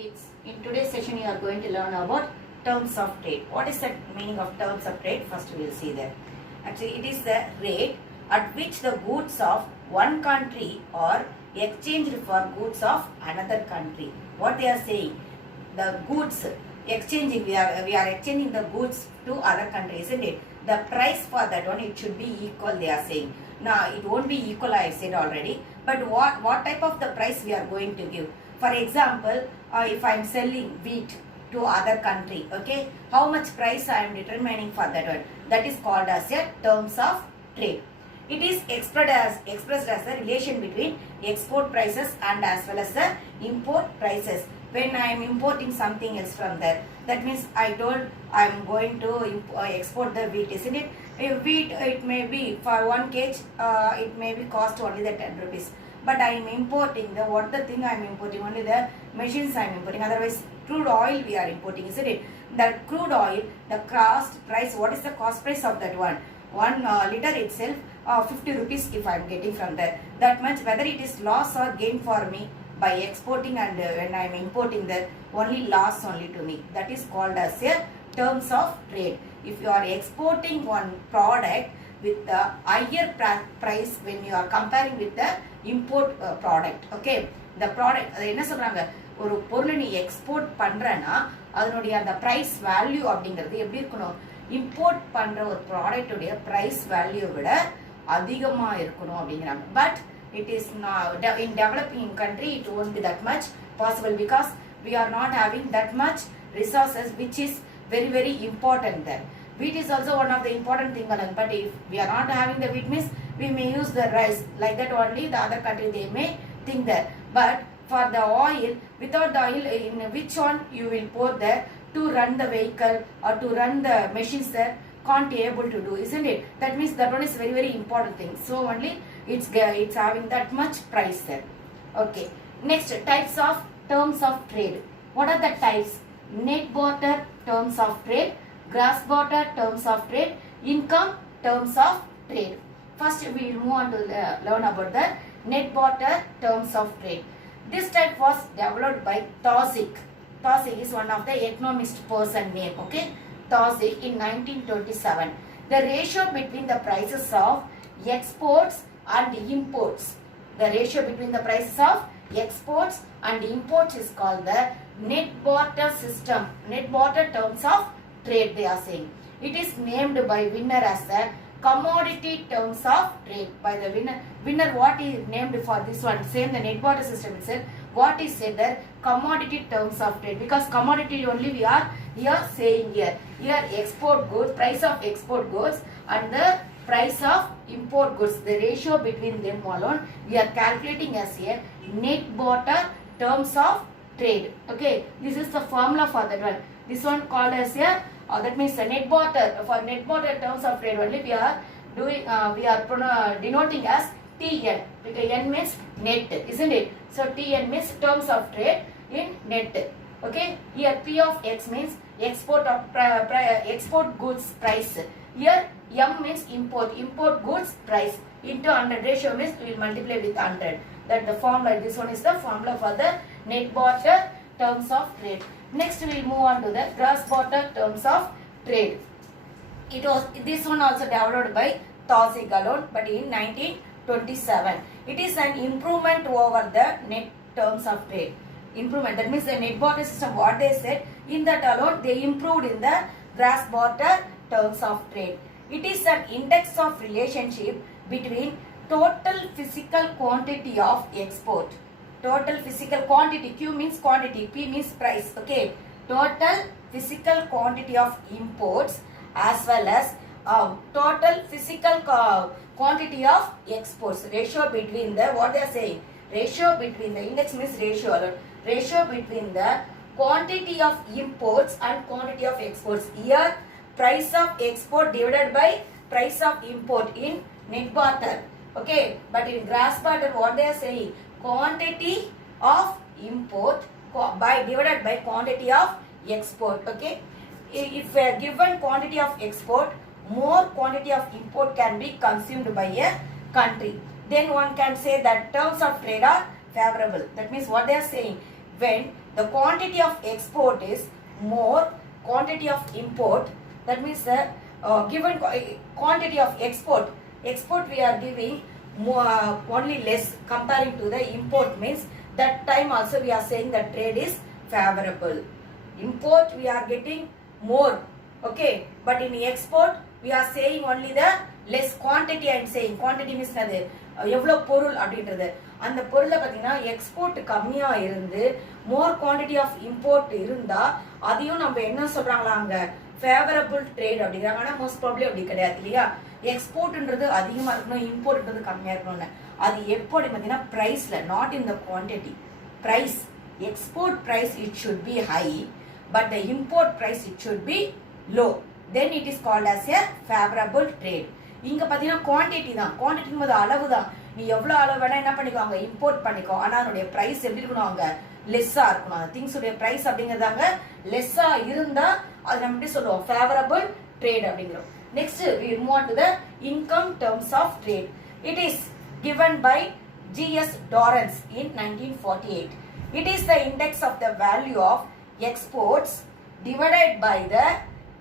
kids, in today's session you are going to learn about terms of trade. What is the meaning of terms of trade? First we will see that. Actually it is the rate at which the goods of one country are exchanged for goods of another country. What they are saying, the goods exchanging, we are exchanging the goods to other countries, isn't it? The price for that one, it should be equal, they are saying. Now it won't be equal, I said already, but what type of the price we are going to give? For example, if I am selling wheat to other country, okay, how much price I am determining for that one? That is called as a terms of trade. It is expressed as the relation between export prices and as well as the import prices. When I am importing something else from there, that means I told I am going to export the wheat, isn't it? Wheat, it may be for 1 kg, it may be cost only the 10 rupees. But I am importing the thing I am importing, only the machines I am importing. Otherwise, crude oil we are importing, isn't it? That crude oil, the cost price, what is the cost price of that one? 1 liter itself, 50 rupees if I am getting from there. That much, whether it is loss or gain for me by exporting and when I am importing that, only loss only to me. That is called as a terms of trade. If you are exporting one product with the higher price when you are comparing with the import product, okay, the product, என்ன சொல்றாங்க, ஒரு பொருளை நீ export பண்றனா அதனுடைய அந்த price value அப்படிங்கிறது எப்படி இருக்கணும்? இம்போர்ட் பண்ற ஒரு ப்ராடக்ட் உடைய பிரைஸ் வேல்யூ விட அதிகமா இருக்கணும் அப்படிங்கறாங்க. But it is not in developing country, it won't be that much possible because we are not having that much resources, which is very important there. Wheat is also one of the important thing, but if we are not having the wheat means we may use the rice, like that only the other country they may think that. But for the oil, without the oil, in which one you will pour there to run the vehicle or to run the machines there, can't be able to do, isn't it? That means that one is very important thing. So only it's having that much price there. Okay, next, types of terms of trade. What are the types? Net barter terms of trade, gross barter terms of trade, income terms of trade. First we will move on to learn about the net barter terms of trade. This type was developed by Taussig. Taussig is one of the economist person name, okay? Taussig in 1927. The ratio between the prices of exports and imports. The ratio between the prices of exports and imports is called the net barter system. Net barter terms of trade, they are saying. It is named by winner as the commodity terms of trade. By the winner, what is named for this one? Same the net barter system itself. What is said there? Commodity terms of trade. Because commodity only we are here saying here. Here export goods, price of export goods and the price of import goods. The ratio between them alone we are calculating as a net barter terms of trade. Okay, this is the formula for that one. This one called as a that means a net barter. For net barter terms of trade only we are doing denoting as TN, because N means net, isn't it? So TN means terms of trade in net. Okay, here P of X means export of export goods price. Here M means import goods price into 100. Ratio means we will multiply with 100. That the formula, this one is the formula for the net barter terms of trade. Next we will move on to the gross barter terms of trade. It was this one also developed by Taussig alone, but in 1927. It is an improvement over the net terms of trade. Improvement, that means the net barter system, what they said, in that alone they improved in the gross barter terms of trade. It is an index of relationship between total physical quantity of export. Total physical quantity, Q means quantity, P means price, okay. Total physical quantity of imports as well as total physical quantity of exports. Ratio between the, what they are saying, ratio between the, index means ratio alone. Ratio between the quantity of imports and quantity of exports. Here price of export divided by price of import in net barter, okay. But in gross barter, what they are saying, quantity of import by divided by quantity of export, okay. If a given quantity of export, more quantity of import can be consumed by a country, then one can say that terms of trade are favorable. That means what they are saying, when the quantity of export is more quantity of import. That means the given quantity of export we are giving more, only less comparing to the import, means that time also we are saying that trade is favorable. Import we are getting more, okay, but in export we are saying only the less quantity. I am saying quantity means அது எவ்வளோ பொருள் அப்படின்றது. அந்த பொருளை பார்த்தீங்கன்னா export கம்மியாக இருந்து மோர் quantity of import இருந்தால் அதையும் நம்ம என்ன சொல்கிறாங்களா அங்கே ஃபேவரபிள் ட்ரேட் அப்படிங்கிறாங்க. ஆனால் மோஸ்ட் ப்ராப்ளி அப்படி கிடையாது இல்லையா. எக்ஸ்போர்ட்ன்றது அதிகமாக இருக்கணும், இம்போர்ட்ன்றது கம்மியாக இருக்கணும்னு. அது எப்படி பார்த்தீங்கன்னா ப்ரைஸில், not in the quantity. Price, export price it should be high, but the import price it should be low. Then it is called as a favorable trade. இங்க பாத்தீங்கன்னா குவான்டிட்டி தான். குவான்டிட்டி போது அளவு தான். நீ எவ்வளவு அளவு வேணா என்ன பண்ணிக்கோங்க, இம்போர்ட் பண்ணிக்கோ. ஆனா அதனுடைய பிரைஸ் எப்படி இருக்கணும், அங்க லெஸ்ஸா இருக்கணும். அந்த திங்ஸ் உடைய பிரைஸ் அப்படிங்கறதாங்க லெஸ்ஸா இருந்தா அது நம்ம எப்படி சொல்லுவோம், ஃபேவரபிள் ட்ரேட் அப்படிங்கிறோம். Next we move on to the income terms of trade. It is given by G.S. Lawrence in 1948. It is the index of the value of exports divided by the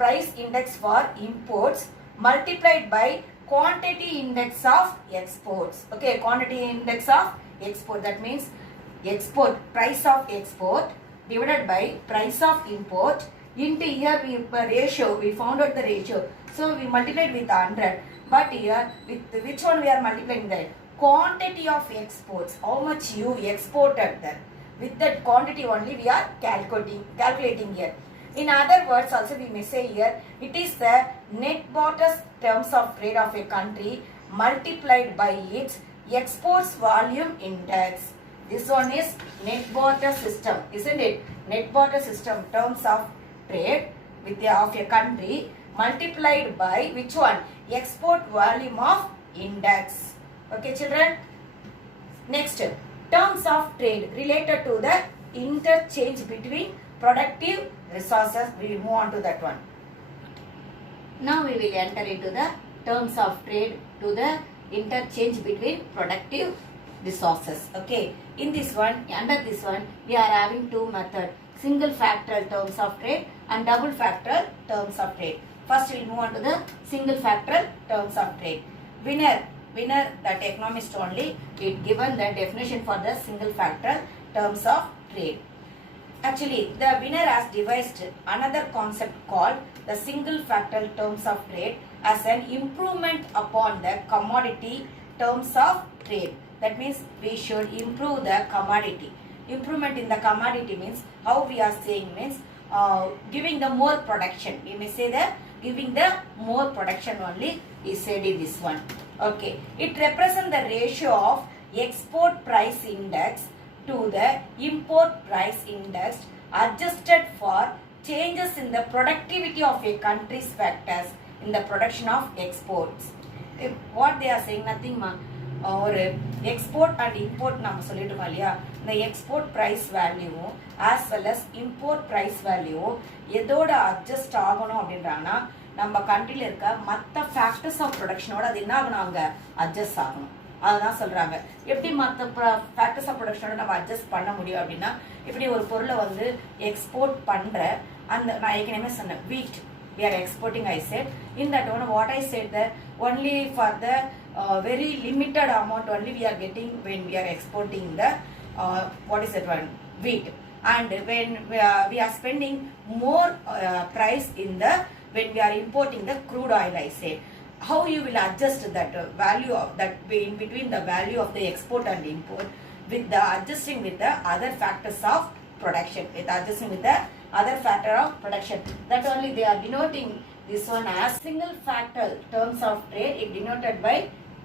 price index for imports multiplied by quantity index of exports. Okay, quantity index of export. That means export, price of export divided by price of import into here we ratio, we found out the ratio. So we multiplied with 100. But here with which one we are multiplying that? Quantity of exports. How much you exported that? With that quantity only we are calculating here. In other words also we may say here, it is the net barter terms of trade of a country multiplied by its exports volume index. This one is net barter system, isn't it? Net barter system, terms of trade with of a country multiplied by which one? Export volume of index. Okay children. Next, terms of trade related to the interchange between productive resources. We will move on to that one. Now we will enter into the terms of trade to the interchange between productive resources. Okay, in this one, under this one we are having two methods, single factorial terms of trade and double factorial terms of trade. First we will move on to the single factorial terms of trade. Winner that economist only it given the definition for the single factorial terms of trade. Actually, the winner has devised another concept called the single factorial terms of trade as an improvement upon the commodity terms of trade. That means we should improve the commodity. Improvement in the commodity means how we are saying means giving the more production. We may say that giving the more production only is said in this one. Okay, it represents the ratio of export price index to the import price index adjusted for changes in the productivity of a country's factors in the production of exports. What they are saying, nothing ma. ஒரு export and import நம்ம சொல்லிட்டோம் இல்லையா. இந்த export price வேல்யூவும் as well as import price வேல்யூவும் எதோட adjust ஆகணும் அப்படின்றாங்கன்னா நம்ம கண்ட்ரியில் இருக்க மற்ற ஃபேக்டர்ஸ் ஆஃப் ப்ரொடக்ஷனோட அது என்ன ஆகணும், அங்கே அட்ஜஸ்ட் ஆகணும். அதுதான் சொல்கிறாங்க. எப்படி மற்ற ஃபேக்டர்ஸ் ஆஃப் ப்ரொடக்ஷனோட நம்ம அட்ஜஸ்ட் பண்ண முடியும் அப்படின்னா, இப்படி ஒரு பொருளை வந்து எக்ஸ்போர்ட் பண்ணுற அந்த நான் ஏற்கனவே சொன்னேன் வீட் we are exporting, I said. In that one, what I said that only for the very limited amount only we are getting when we are exporting the what is that one, wheat. And when we are spending more price in the when we are importing the crude oil, I said. How you will adjust that value of that in between the value of the export and import with the adjusting with the other factors of production, with adjusting with the other factor of production. That only they are denoting this one as single factorial terms of trade. It denoted by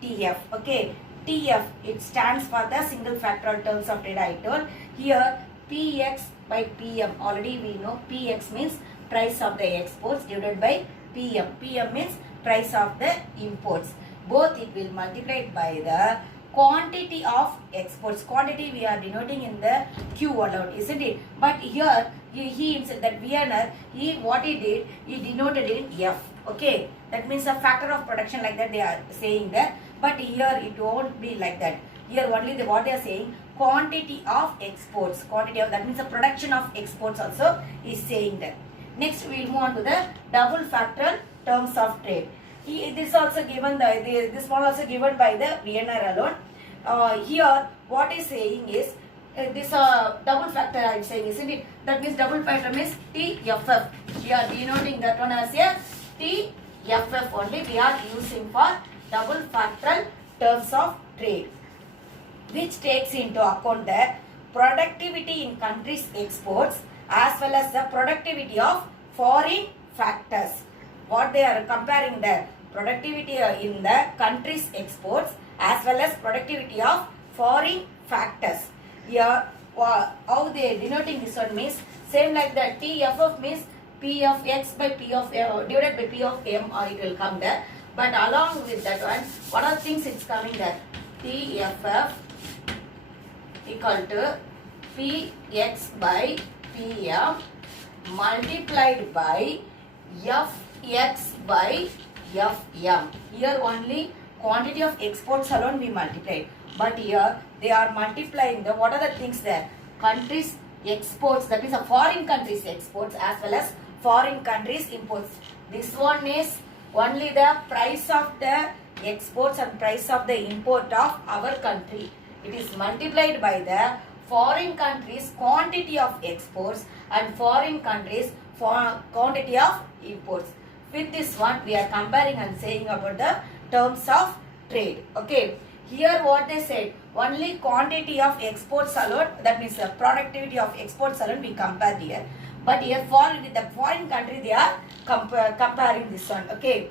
TF. Okay, TF it stands for the single factorial terms of trade. I told here PX by PM. Already we know PX means price of the exports divided by PM. PM means price of the imports. Both it will multiply by the quantity of exports. Quantity we are denoting in the Q alone, isn't it? But here he himself, that Wiener, what he did, he denoted it in F. Okay, that means a factor of production, like that they are saying that. But here it won't be like that. Here only what they are saying, quantity of exports. Quantity of, that means the production of exports also is saying that. Next we will move on to the double factorial terms of trade. This also given this one also given by the VNR alone. Here what is saying is this double factor I am saying, isn't it? That means double factor means TFF. We are denoting that one as a TFF only. We are using for double factorial terms of trade, which takes into account the productivity in countries' exports as well as the productivity of foreign factors. What they are comparing, the productivity in the country's exports as well as productivity of foreign factors. Here, how they are denoting this one means same like that. TFF means P of X by P of divided by P of M, it will come there. But along with that one, what are things it's coming there? TFF equal to Px by Pm multiplied by Fx by Fm. Here only quantity of exports alone we multiplied. But here they are multiplying the, what are the things there? Countries exports, that is a foreign countries exports as well as foreign countries imports. This one is only the price of the exports and price of the import of our country. It is multiplied by the foreign countries quantity of exports and foreign countries quantity of imports. With this one we are comparing and saying about the terms of trade. Okay. Here what they said, only quantity of exports alone, that means the productivity of exports alone we compared here. But here for the foreign country they are comparing this one. Okay.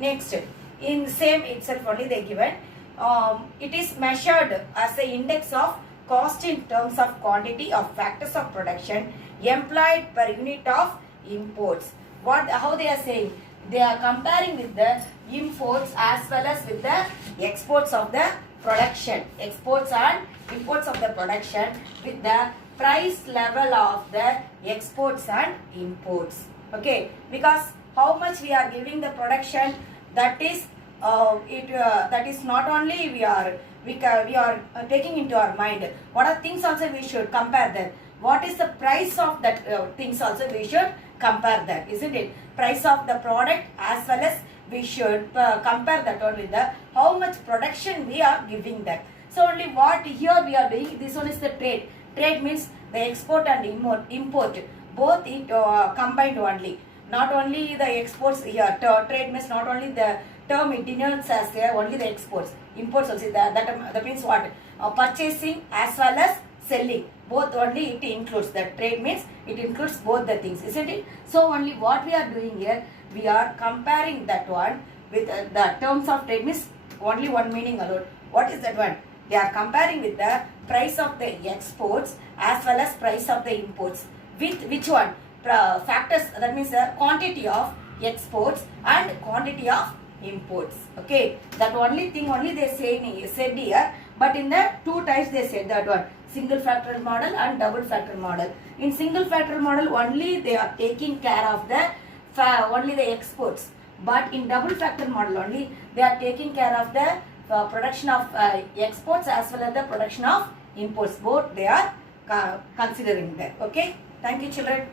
Next, in same itself only they given. It is measured as the index of cost in terms of quantity of factors of production employed per unit of imports. How they are saying? They are comparing with the imports as well as with the exports of the production. Exports and imports of the production with the price level of the exports and imports. Okay, because how much we are giving the production, that is that is not only we are taking into our mind. What are things also we should compare that. What is the price of that things also we should compare that, isn't it? Price of the product as well as we should compare that one with the how much production we are giving that. So only what here we are doing, this one is the trade. Trade means the export and import, both it combined only. Not only the exports here, trade means not only the term it denotes as only the exports. Imports also, that means what? Purchasing as well as selling. Both only it includes. The trade means it includes both the things, isn't it? So only what we are doing here, we are comparing that one with the terms of trade means only one meaning alone. What is that one? They are comparing with the price of the exports as well as price of the imports. With which one? Factors, that means the quantity of exports and quantity of imports. Okay, that only thing only they said here. But in the two types they said that one, single factorial model and double factorial model. In single factorial model only they are taking care of the only the exports. But in double factorial model only they are taking care of the production of exports as well as the production of imports. Both they are considering that. Okay. Thank you, children.